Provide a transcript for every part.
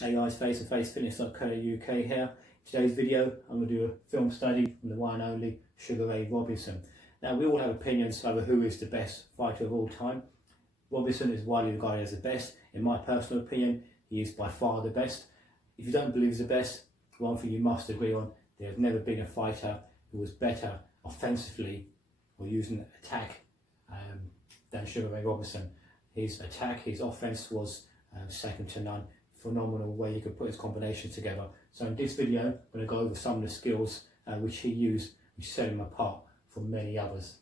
Hey guys, Face to Face Fitness UK here. Today's video, I'm going to do a film study from the one and only Sugar Ray Robinson. Now, we all have opinions over who is the best fighter of all time. Robinson is widely regarded as the best. In my personal opinion, he is by far the best. If you don't believe he's the best, one thing you must agree on, there has never been a fighter who was better offensively or using attack than Sugar Ray Robinson. His attack, his offense was second to none. Phenomenal way he could put his combinations together. So in this video, I'm going to go over some of the skills which he used, which set him apart from many others.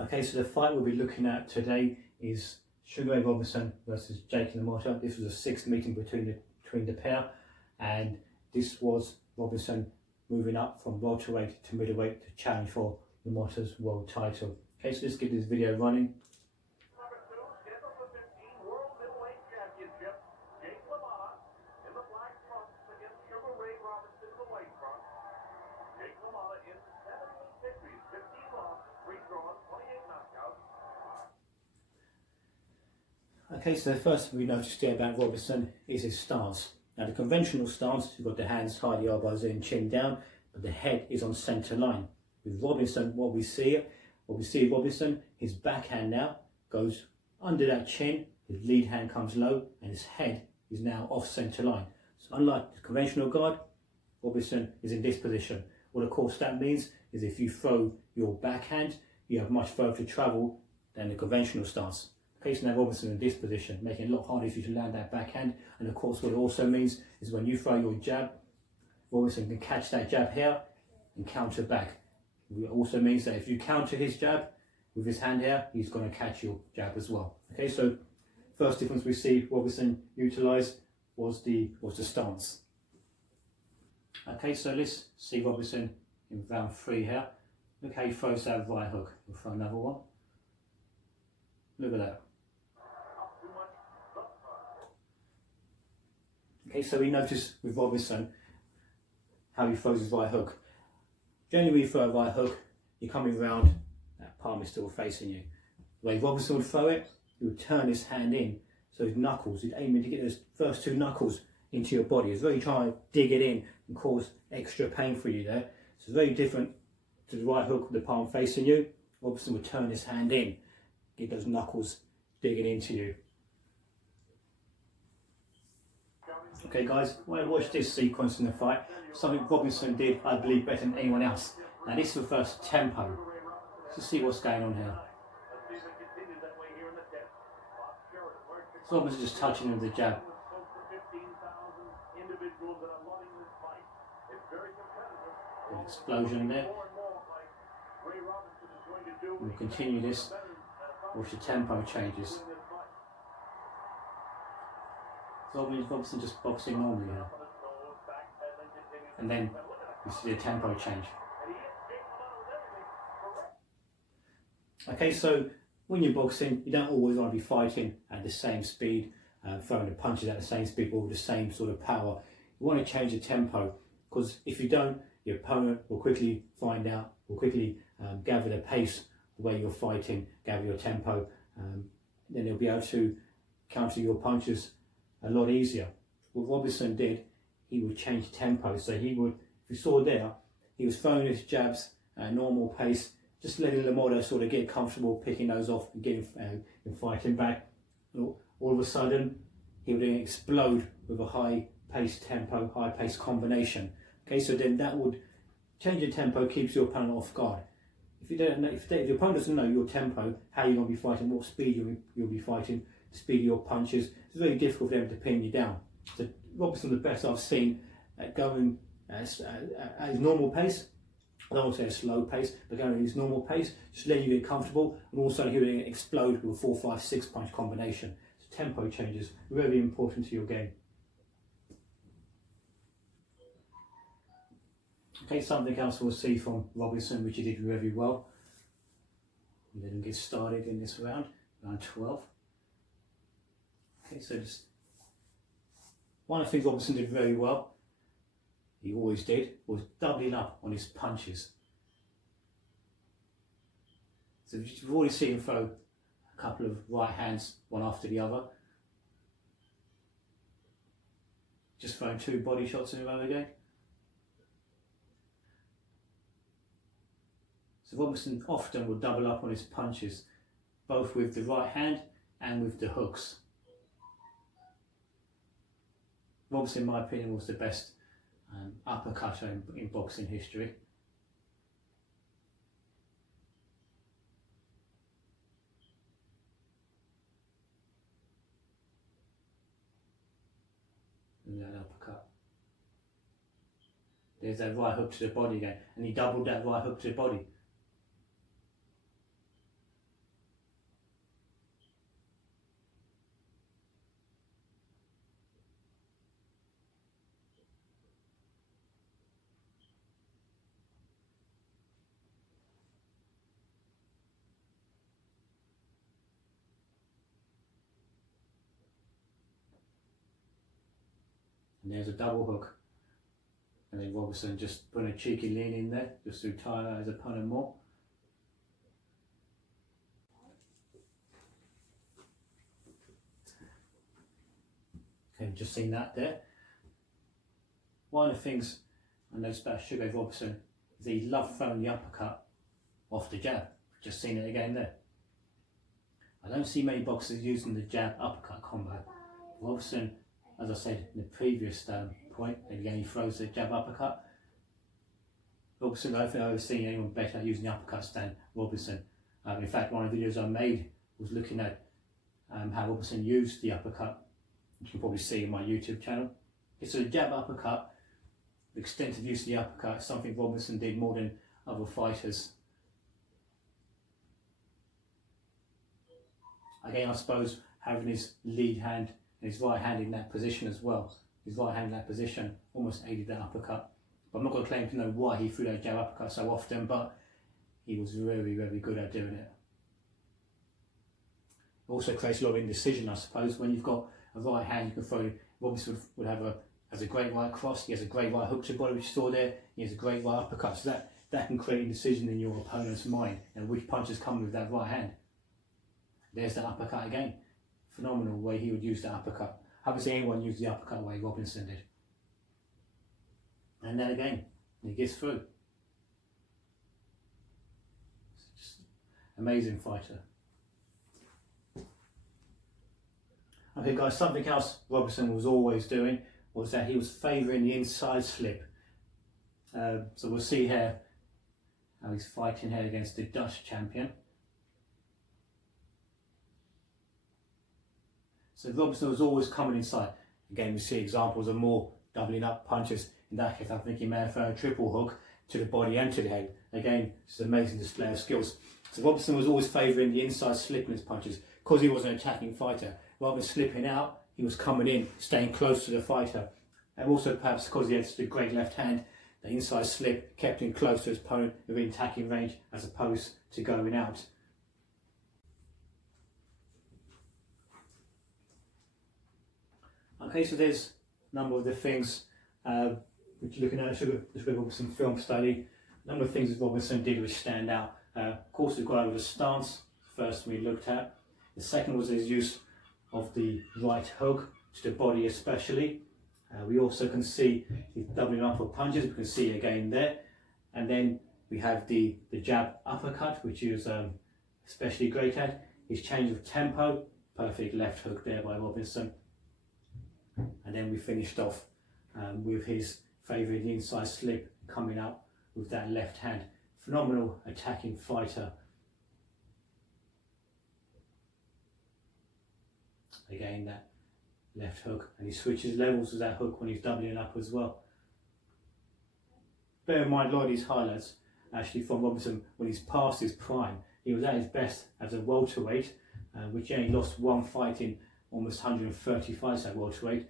Okay, so the fight we'll be looking at today is Sugar Ray Robinson versus Jake LaMotta. This was a sixth meeting between the pair, and this was Robinson moving up from welterweight to middleweight to challenge for LaMotta's world title. Okay, so let's get this video running. Okay, so the first thing we noticed here about Robinson is his stance. Now, the conventional stance, you've got the hands high, the elbows in, chin down, but the head is on centre line. With Robinson, what we see Robinson, his backhand now goes under that chin, his lead hand comes low, and his head is now off centre line. So unlike the conventional guard, Robinson is in this position. What of course that means is if you throw your backhand, you have much further to travel than the conventional stance. Okay, so now Robinson in this position, making it a lot harder for you to land that backhand. And of course what it also means is when you throw your jab, Robinson can catch that jab here and counter back. It also means that if you counter his jab with his hand here, he's going to catch your jab as well. Okay, so first difference we see Robinson utilised was the stance. Okay, so let's see Robinson in round 3 here. Look how he throws that right hook. We'll throw another one. Look at that. Okay, so we notice with Robinson how he throws his right hook. Generally, when you throw a right hook, you're coming round, that palm is still facing you. The way Robinson would throw it, he would turn his hand in, so his knuckles, he's aiming to get those first 2 knuckles into your body. He's really trying to dig it in and cause extra pain for you there. So it's very different to the right hook with the palm facing you. Robinson would turn his hand in, get those knuckles digging into you. Okay guys, when I watched this sequence in the fight, something Robinson did, I believe, better than anyone else. Now this is the first tempo. Let's see what's going on here. So Robinson just touching him with the jab. An explosion there. We'll continue this. Watch the tempo changes. So Robinson just boxing normally now. And then you see the tempo change. Okay, so when you're boxing, you don't always want to be fighting at the same speed, throwing the punches at the same speed or with the same sort of power. You want to change the tempo, because if you don't, your opponent will quickly find out, will quickly gather the pace the way you're fighting, gather your tempo, then they'll be able to counter your punches a lot easier. What Robinson did, he would change tempo. So he would, if you saw there, he was throwing his jabs at a normal pace, just letting LaMotta sort of get comfortable picking those off and getting and fighting back. All of a sudden, he would then explode with a high-paced tempo, high-paced combination. Okay, so then that would change the tempo, keeps your opponent off guard. If your opponent doesn't know your tempo, how you're going to be fighting, what speed you'll be fighting, the speed of your punches, it's very difficult for them to pin you down. So Robinson's the best I've seen at going at his normal pace. I don't want to say a slow pace, but going at his normal pace, just letting you get comfortable, and also he would explode with a 4, 5, 6 punch combination. So tempo changes, very important to your game. Okay, something else we'll see from Robinson, which he did very well. Let him get started in this round 12. Okay, so just one of the things Robinson did very well, he always did, was doubling up on his punches. So you've already seen him throw a couple of right hands, one after the other. just throwing 2 body shots in a row again. So Robertson often will double up on his punches, both with the right hand and with the hooks. Robertson, in my opinion, was the best uppercutter in boxing history. And that uppercut. There's that right hook to the body again, and he doubled that right hook to the body. And there's a double hook. And then Robertson just putting a cheeky lean in there, just to tire his opponent more. Okay, just seen that there. One of the things I noticed about Sugar Robertson is that he loved throwing the uppercut off the jab. Just seen it again there. I don't see many boxers using the jab uppercut combo. Robertson, as I said in the previous point, again he throws the jab uppercut. Robertson, I don't think I've ever seen anyone better at using the uppercuts than Robertson. In fact, one of the videos I made was looking at how Robertson used the uppercut. You can probably see in my YouTube channel. Okay, so the jab uppercut, the extensive use of the uppercut, is something Robertson did more than other fighters. Again, I suppose having his lead hand and his right hand in that position as well. His right hand in that position almost aided that uppercut. But I'm not going to claim to know why he threw that jab uppercut so often, but he was very, very good at doing it. It also creates a lot of indecision, I suppose. When you've got a right hand, you can throw. Robertson would have has a great right cross. He has a great right hook to the body, which you saw there. He has a great right uppercut. So that can create indecision in your opponent's mind and which punches come with that right hand. There's that uppercut again. Phenomenal way he would use the uppercut. I haven't seen anyone use the uppercut the way Robertson did. And then again, he gets through. Just amazing fighter. Okay guys, something else Robertson was always doing was that he was favouring the inside slip. So we'll see here how he's fighting here against the Dutch champion. So Robertson was always coming inside. Again, we see examples of more doubling up punches. In that case, I think he may have thrown a triple hook to the body and to the head. Again, it's an amazing display of skills. So Robertson was always favouring the inside slip in his punches because he was an attacking fighter. Rather than slipping out, he was coming in, staying close to the fighter. And also perhaps because he had such a great left hand, the inside slip kept him close to his opponent within attacking range as opposed to going out. Okay, so there's a number of the things which you're looking at. Sugar Robertson film study. A number of things that Robertson did which stand out. Of course, we've got over the stance, first we looked at. The second was his use of the right hook to the body especially. We also can see he's doubling up for punches, we can see again there. And then we have the jab uppercut, which he was especially great at. His change of tempo, perfect left hook there by Robertson. And then we finished off with his favourite inside slip coming out with that left hand. Phenomenal attacking fighter. Again, that left hook, and he switches levels with that hook when he's doubling up as well. Bear in mind, a lot of these highlights actually from Robertson when he's past his prime. He was at his best as a welterweight, which he only lost one fight in almost 130 fights at welterweight.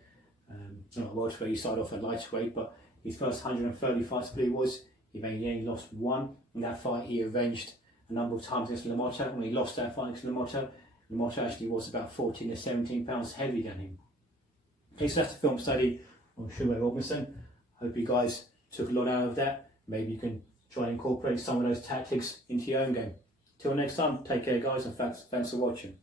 Not welterweight, he started off at lightweight, but his first 130 fights, I believe it was, he only lost one. In that fight, he avenged a number of times against Lamotta. When he lost that fight against Lamotta actually was about 14 to 17 pounds heavier than him. Okay, so that's the film study on Sugar Robertson. Hope you guys took a lot out of that. Maybe you can try and incorporate some of those tactics into your own game. Till next time, take care guys, and thanks for watching.